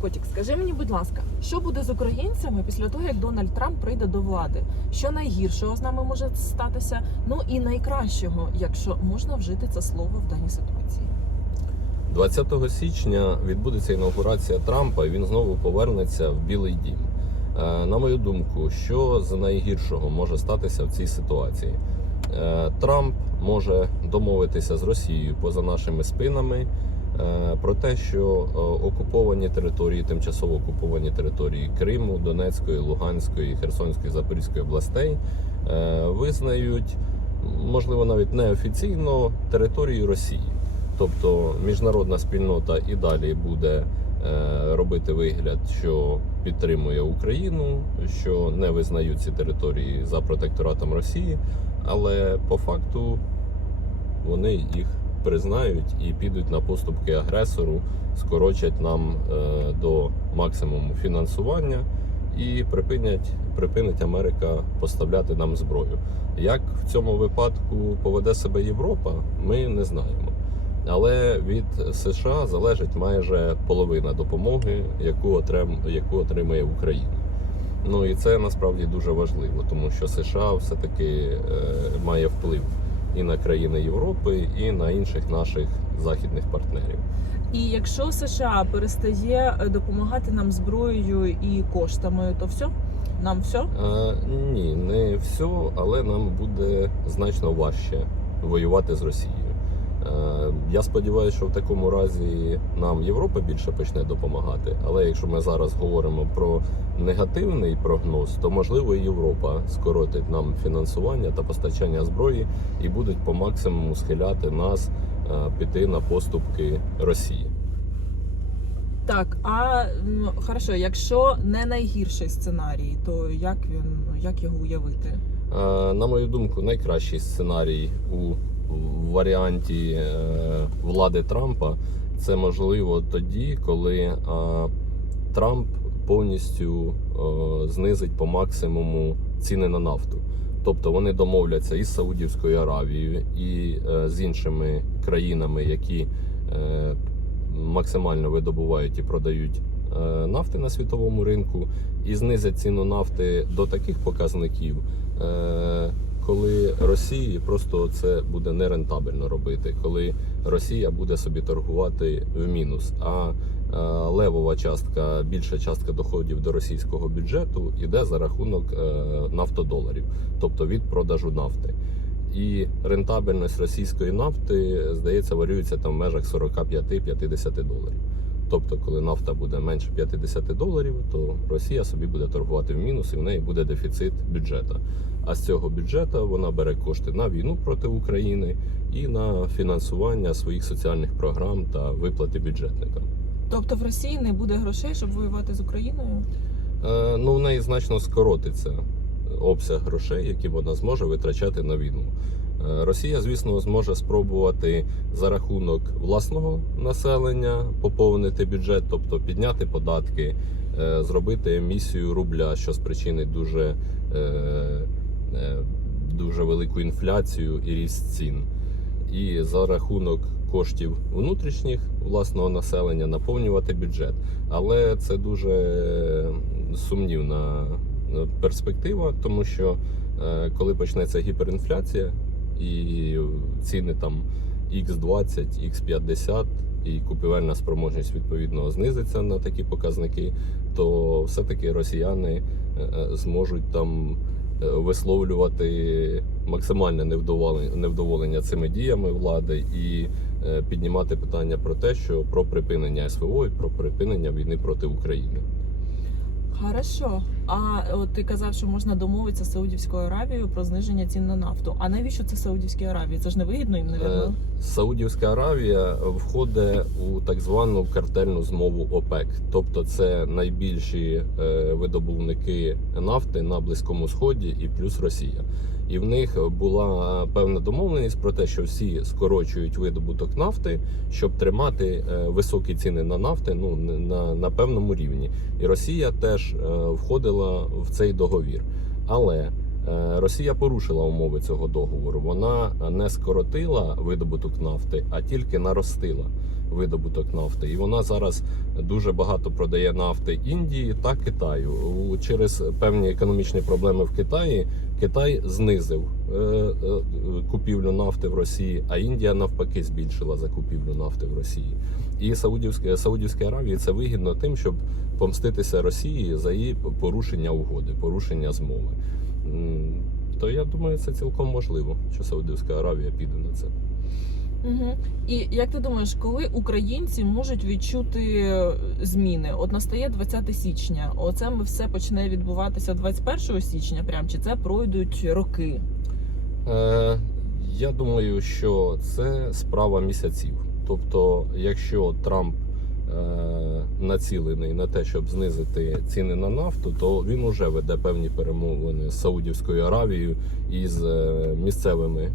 Котік, скажи мені, будь ласка, що буде з українцями після того, як Дональд Трамп прийде до влади? Що найгіршого з нами може статися? Ну і найкращого, якщо можна вжити це слово в даній ситуації. 20 січня відбудеться інаугурація Трампа, і він знову повернеться в Білий Дім. Е, На мою думку, що з найгіршого може статися в цій ситуації? Е, Трамп може домовитися з Росією поза нашими спинами про те, що е, окуповані території, тимчасово окуповані території Криму, Донецької, Луганської, Херсонської, Запорізької областей е, визнають, можливо, навіть неофіційно території Росії. Тобто міжнародна спільнота і далі буде е, робити вигляд, що підтримує Україну, що не визнають ці території за протекторатом Росії, але по факту вони їх признають і підуть на поступки агресору, скорочать нам е, до максимуму фінансування і припинять, припинить Америка поставляти нам зброю. Як в цьому випадку поведе себе Європа, ми не знаємо. Але від США залежить майже половина допомоги, яку отрим, яку отримує Україна. Ну і це насправді дуже важливо, тому що США все-таки е, має вплив і на країни Європи, і на інших наших західних партнерів. І якщо США перестає е, допомагати нам зброєю і коштами, то все? Нам все? А, ні, не все, але нам буде значно важче воювати з Росією. Е, я сподіваюся, що в такому разі нам Європа більше почне допомагати. Але якщо ми зараз говоримо про негативний прогноз, то можливо і Європа скоротить нам фінансування та постачання зброї і будуть по максимуму схиляти нас е, піти на поступки Росії. Так, а м, хорошо, якщо не найгірший сценарій, то як він як його уявити? Е, На мою думку, найкращий сценарій у варіанті е, влади Трампа це можливо тоді, коли е, Трамп повністю е, знизить по максимуму ціни на нафту. Тобто вони домовляться із Саудівською Аравією і з іншими країнами, які максимально видобувають і продають нафти на світовому ринку, і знизять ціну нафти до таких показників, коли Росії просто це буде нерентабельно робити, коли Росія буде собі торгувати в мінус. А е, левова частка, більша частка доходів до російського бюджету йде за рахунок е, нафтодоларів, тобто від продажу нафти. І рентабельність російської нафти, здається, варюється там в межах 45-50 доларів. Тобто, коли нафта буде менше 50 доларів, то Росія собі буде торгувати в мінус і в неї буде дефіцит бюджету. А з цього бюджету вона бере кошти на війну проти України і на фінансування своїх соціальних програм та виплати бюджетникам. Тобто в Росії не буде грошей, щоб воювати з Україною? Е, ну, в неї значно скоротиться обсяг грошей, які вона зможе витрачати на війну. Е, Росія, звісно, зможе спробувати за рахунок власного населення поповнити бюджет, тобто підняти податки, е, зробити емісію рубля, що спричинить дуже, е, дуже велику інфляцію і ріст цін. І за рахунок коштів внутрішніх власного населення наповнювати бюджет. Але це дуже сумнівна перспектива, тому що коли почнеться гіперінфляція і ціни там X20, X50 і купівельна спроможність відповідно знизиться на такі показники, то все-таки росіяни е, зможуть там е, висловлювати максимальне невдоволення, невдоволення цими діями влади і е, піднімати питання про те, що про припинення СВО і про припинення війни проти України. Хорошо. А от ти казав, що можна домовитися з Саудівською Аравією про зниження цін на нафту. А навіщо це Саудівській Аравії? Це ж не вигідно їм, не навірно? Саудівська Аравія входить у так звану картельну змову ОПЕК, тобто це найбільші е, видобувники нафти на Близькому Сході і плюс Росія. І в них була певна домовленість про те, що всі скорочують видобуток нафти, щоб тримати е, високі ціни на нафти ну на, на певному рівні. І Росія теж е, входила в цей договір. Але Е, Росія порушила умови цього договору. Вона не скоротила видобуток нафти, а тільки наростила. Видобуток нафти. І вона зараз дуже багато продає нафти Індії та Китаю. Через певні економічні проблеми в Китаї Китай знизив е, е, купівлю нафти в Росії, а Індія навпаки збільшила закупівлю нафти в Росії. І Саудівській, Саудівській Аравії це вигідно тим, щоб помститися Росії за її порушення угоди, порушення змови. То я думаю, це цілком можливо, що Саудівська Аравія піде на це. Угу. І як ти думаєш, коли українці можуть відчути е, зміни? От настає 20 січня. Оце ми все почне відбуватися 21 січня, прям чи це пройдуть роки? Е, я думаю, що це справа місяців. Тобто, якщо Трамп е, націлений на те, щоб знизити ціни на нафту, то він уже веде певні перемовини з Саудівською Аравією і з е, місцевими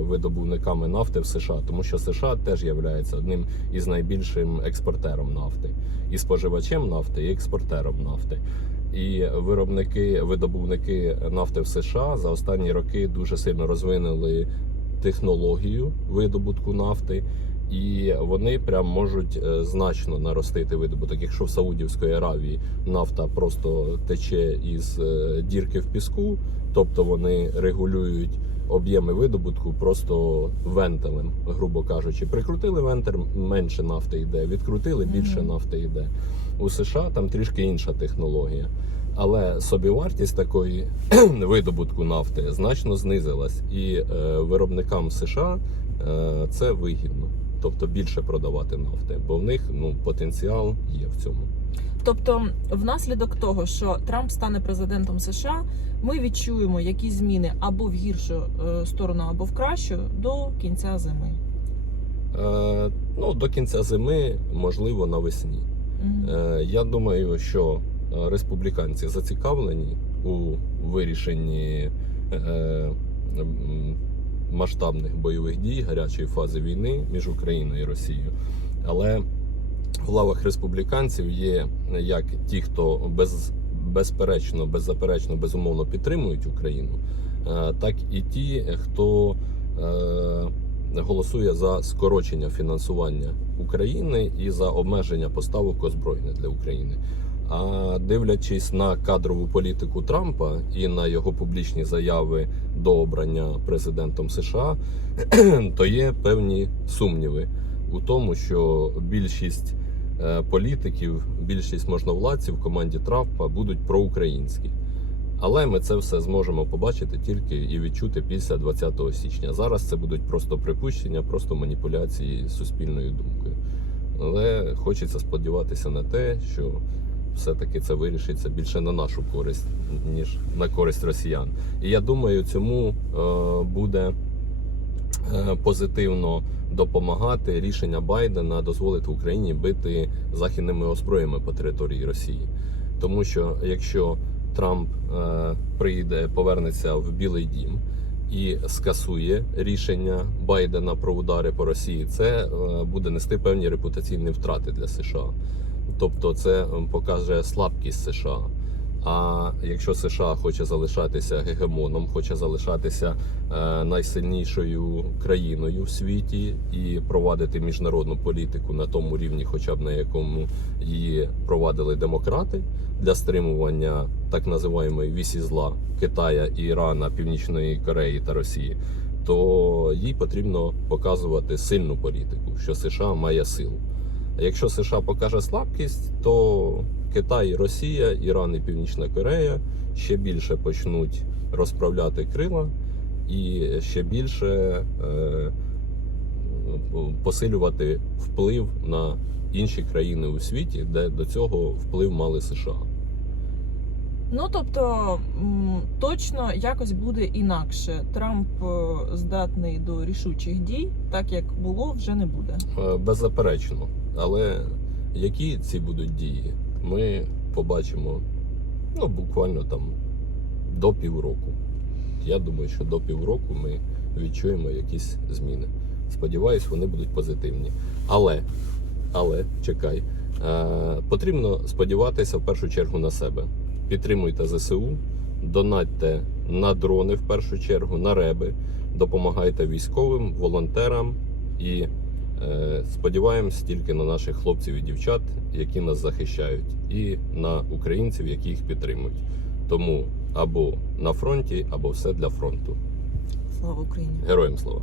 видобувниками нафти в США, тому що США теж є одним із найбільшим експортером нафти, і споживачем нафти, і експортером нафти. І виробники, видобувники нафти в США за останні роки дуже сильно розвинули технологію видобутку нафти, і вони прям можуть е, значно наростити видобуток. Якщо в Саудівської Аравії нафта просто тече із е, дірки в піску, тобто вони регулюють об'єми видобутку просто вентилем, грубо кажучи, прикрутили вентиль, менше нафти йде, відкрутили більше нафти йде. У США там трішки інша технологія. Але собівартість такої видобутку нафти значно знизилась, і е, виробникам США е, це вигідно, тобто більше продавати нафти, бо в них ну потенціал є в цьому. Тобто, внаслідок того, що Трамп стане президентом США, ми відчуємо якісь зміни або в гіршу е, сторону, або в кращу до кінця зими. Е, ну до кінця зими, можливо, навесні. Е, Я думаю, що е, республіканці зацікавлені у вирішенні е, масштабних бойових дій гарячої фази війни між Україною і Росією. Але в лавах республіканців є як ті, хто без, безперечно, беззаперечно, безумовно підтримують Україну, е, так і ті, хто е, голосує за скорочення фінансування України і за обмеження поставок озброєння для України. А дивлячись на кадрову політику Трампа і на його публічні заяви до обрання президентом США, то є певні сумніви у тому, що більшість політиків, більшість можновладців в команді Трампа будуть проукраїнські. Але ми це все зможемо побачити тільки і відчути після 20 січня. Зараз це будуть просто припущення, просто маніпуляції суспільною думкою. Але хочеться сподіватися на те, що все-таки це вирішиться більше на нашу користь, ніж на користь росіян. І я думаю, цьому е, буде е, позитивно допомагати рішення Байдена дозволити Україні бити західними озброями по території Росії. Тому що якщо Трамп е, прийде, повернеться в Білий Дім і скасує рішення Байдена про удари по Росії, це е, буде нести певні репутаційні втрати для США. Тобто, це е, покаже слабкість США. А якщо США хоче залишатися гегемоном, хоче залишатися е, найсильнішою країною в світі і провадити міжнародну політику на тому рівні, хоча б на якому її провадили демократи для стримування так називаємої вісі зла Китая, Ірана, Північної Кореї та Росії, то їй потрібно показувати сильну політику, що США має силу. Якщо США покаже слабкість, то Китай, Росія, Іран і Північна Корея ще більше почнуть розправляти крила і ще більше е, посилювати вплив на інші країни у світі, де до цього вплив мали США. Ну тобто точно якось буде інакше. Трамп е, здатний до рішучих дій, так як було, вже не буде. Е, Беззаперечно. Але які ці будуть дії, ми побачимо ну, буквально там до півроку. Я думаю, що до півроку ми відчуємо якісь зміни. Сподіваюсь, вони будуть позитивні. Але, але чекай, е, потрібно сподіватися в першу чергу на себе. Підтримуйте ЗСУ, донатьте на дрони в першу чергу, на реби, допомагайте військовим, волонтерам і Сподіваємось тільки на наших хлопців і дівчат, які нас захищають, і на українців, які їх підтримують. Тому або на фронті, або все для фронту. Слава Україні! Героям слава!